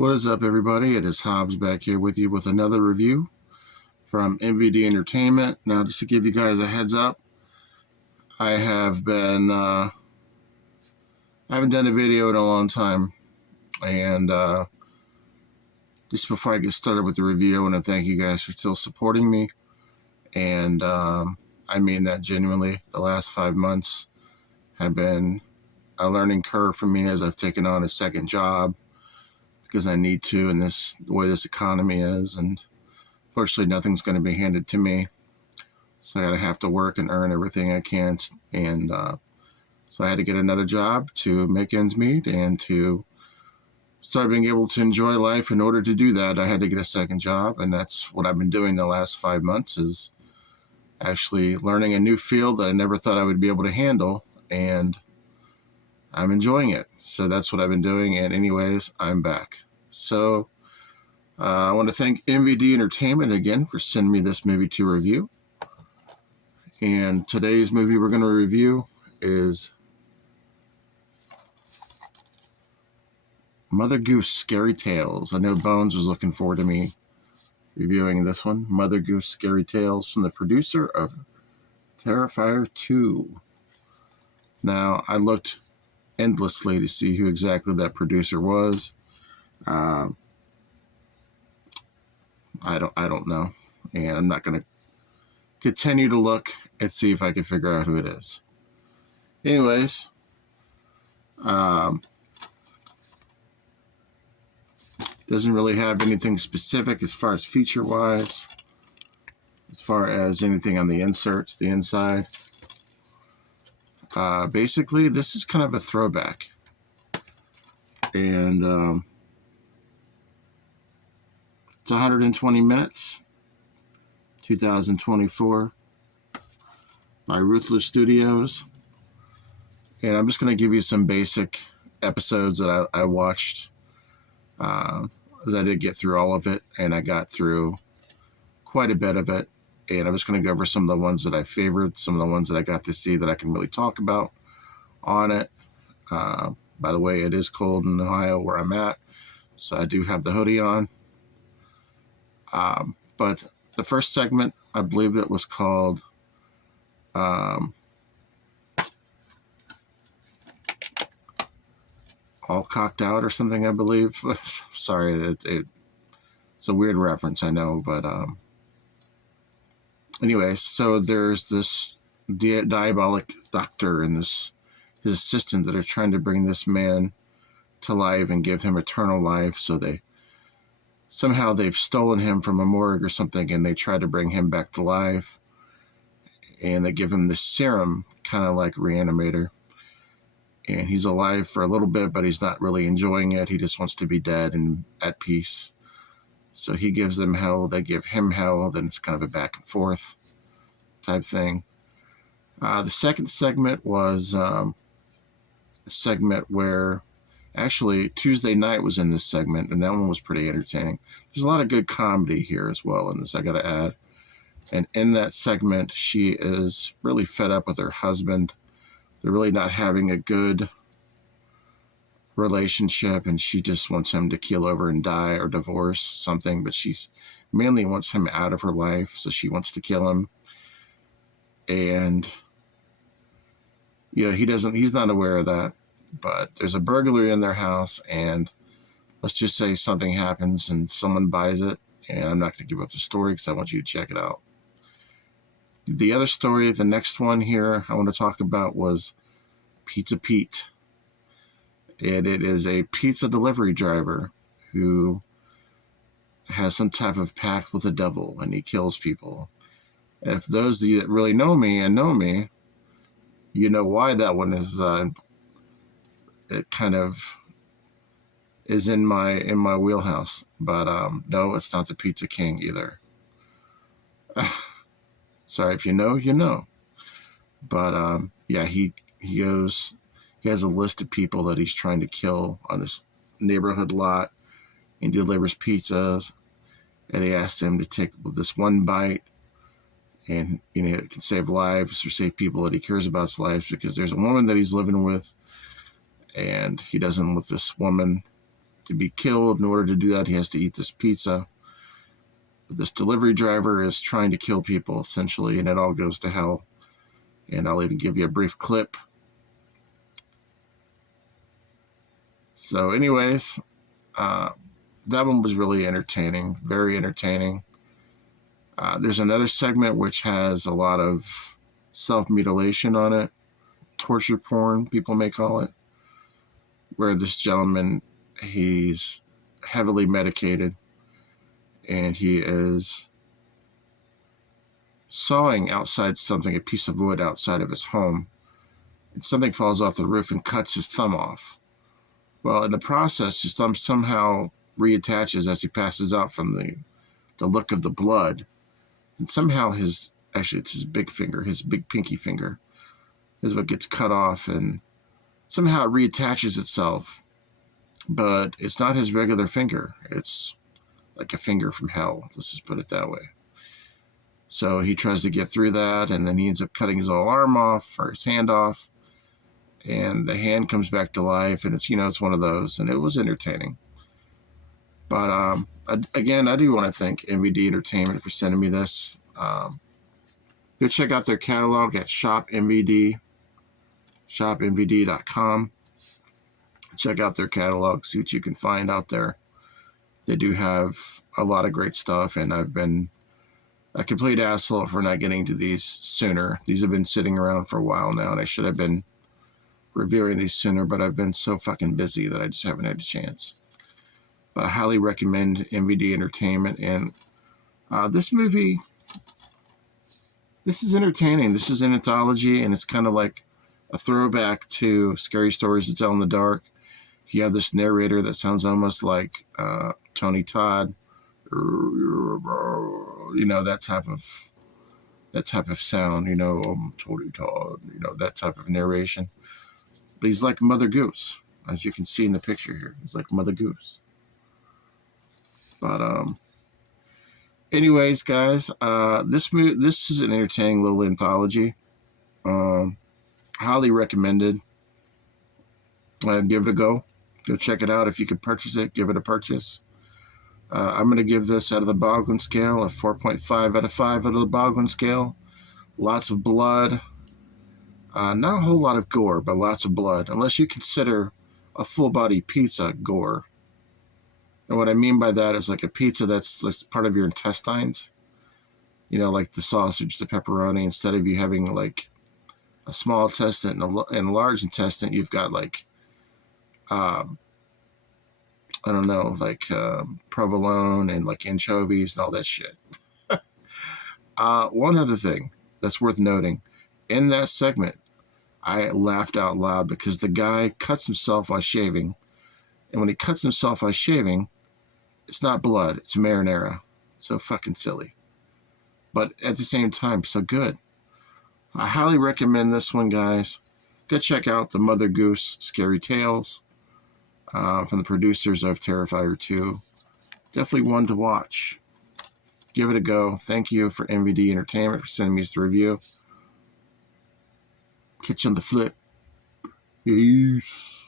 What is up, everybody? It is Hobbs back here with you with another review from MVD Entertainment. Now, just to give you guys a heads up, I have been I haven't done a video in a long time, and just before I get started with the review, I want to thank you guys for still supporting me, and I mean that genuinely. The last 5 months have been a learning curve for me as I've taken on a second job, because I need to, and the way this economy is, and fortunately nothing's going to be handed to me, so I gotta have to work and earn everything I can, and so I had to get another job to make ends meet and to start being able to enjoy life. In order to do that, I had to get a second job, and that's what I've been doing the last 5 months, is actually learning a new field that I never thought I would be able to handle, and I'm enjoying it. So that's what I've been doing, and anyways, I'm back. So I want to thank MVD Entertainment again for sending me this movie to review. And today's movie we're going to review is Mother Goose, Scary Tales. I know Bones was looking forward to me reviewing this one. Mother Goose, Scary Tales, from the producer of Terrifier 2. Now, I looked endlessly to see who exactly that producer was. I don't know, and I'm not going to continue to look and see if I can figure out who it is. Anyways, doesn't really have anything specific as far as feature wise, as far as anything on the inserts, the inside. Basically, this is kind of a throwback, and it's 120 minutes, 2024, by Ruthless Studios, and I'm just going to give you some basic episodes that I watched, as I did get through all of it, and I got through quite a bit of it. And I'm just going to go over some of the ones that I favored, some of the ones that I got to see that I can really talk about on it. By the way, it is cold in Ohio where I'm at, so I do have the hoodie on. But the first segment, I believe it was called All Cocked Out or something, I believe. Sorry, it's a weird reference, I know, but anyway, so there's this diabolic doctor and his assistant that are trying to bring this man to life and give him eternal life. So they've stolen him from a morgue or something, and they try to bring him back to life. And they give him this serum, kind of like Reanimator. And he's alive for a little bit, but he's not really enjoying it. He just wants to be dead and at peace. So he gives them hell, they give him hell, then it's kind of a back and forth type thing. The second segment was a segment where, actually, Tuesday Night was in this segment, and that one was pretty entertaining. There's a lot of good comedy here as well in this, I gotta add. And in that segment, she is really fed up with her husband. They're really not having a good relationship, and she just wants him to keel over and die or divorce something, but she mainly wants him out of her life, so she wants to kill him. And he's not aware of that, but there's a burglary in their house, and let's just say something happens and someone buys it, and I'm not going to give up the story because I want you to check it out. The other story, the next one here I want to talk about, was Pizza Pete. And it is a pizza delivery driver who has some type of pact with the devil, and he kills people. And if those of you that really know me, you know why that one is. It kind of is in my wheelhouse. But no, it's not the Pizza King either. Sorry, if you know, you know. But yeah, he goes. He has a list of people that he's trying to kill on this neighborhood lot, and delivers pizzas, and he asks them to take this one bite, and it can save lives or save people that he cares about's lives, because there's a woman that he's living with, and he doesn't want this woman to be killed. In order to do that, he has to eat this pizza. But this delivery driver is trying to kill people, essentially, and it all goes to hell. And I'll even give you a brief clip. So anyways, that one was really entertaining, very entertaining. There's another segment which has a lot of self-mutilation on it, torture porn, people may call it, where this gentleman, he's heavily medicated, and he is sawing outside something, a piece of wood outside of his home, and something falls off the roof and cuts his thumb off. Well, in the process, his thumb somehow reattaches as he passes out from the look of the blood. And somehow it's his big finger, his big pinky finger, is what gets cut off, and somehow it reattaches itself. But it's not his regular finger. It's like a finger from hell. Let's just put it that way. So he tries to get through that, and then he ends up cutting his whole arm off, or his hand off. And the hand comes back to life, and it's one of those, and it was entertaining. But again, I do want to thank MVD Entertainment for sending me this. Go check out their catalog at shopmvd.com. Check out their catalog, see what you can find out there. They do have a lot of great stuff, and I've been a complete asshole for not getting to these sooner. These have been sitting around for a while now, and I should have been reviewing these sooner, but I've been so fucking busy that I just haven't had a chance. But I highly recommend MVD Entertainment. And this movie, this is entertaining. This is an anthology, and it's kind of like a throwback to Scary Stories to Tell in the Dark. You have this narrator that sounds almost like Tony Todd, that type of sound, Tony Todd, that type of narration. But he's like Mother Goose, as you can see in the picture here. He's like Mother Goose. But anyways, guys, this is an entertaining little anthology. Highly recommended. Give it a go. Go check it out. If you could purchase it, give it a purchase. I'm going to give this, out of the Boglin scale, a 4.5 out of 5 out of the Boglin scale. Lots of blood. Not a whole lot of gore, but lots of blood, unless you consider a full-body pizza gore. And what I mean by that is like a pizza that's part of your intestines. Like the sausage, the pepperoni, instead of you having like a small intestine and a large intestine, you've got like, provolone and like anchovies and all that shit. One other thing that's worth noting, in that segment, I laughed out loud because the guy cuts himself while shaving. And when he cuts himself while shaving, it's not blood, it's marinara. So fucking silly. But at the same time, so good. I highly recommend this one, guys. Go check out the Mother Goose ScaryTales from the producers of Terrifier 2. Definitely one to watch. Give it a go. Thank you for MVD Entertainment for sending me this review. Catch you on the flip. Peace.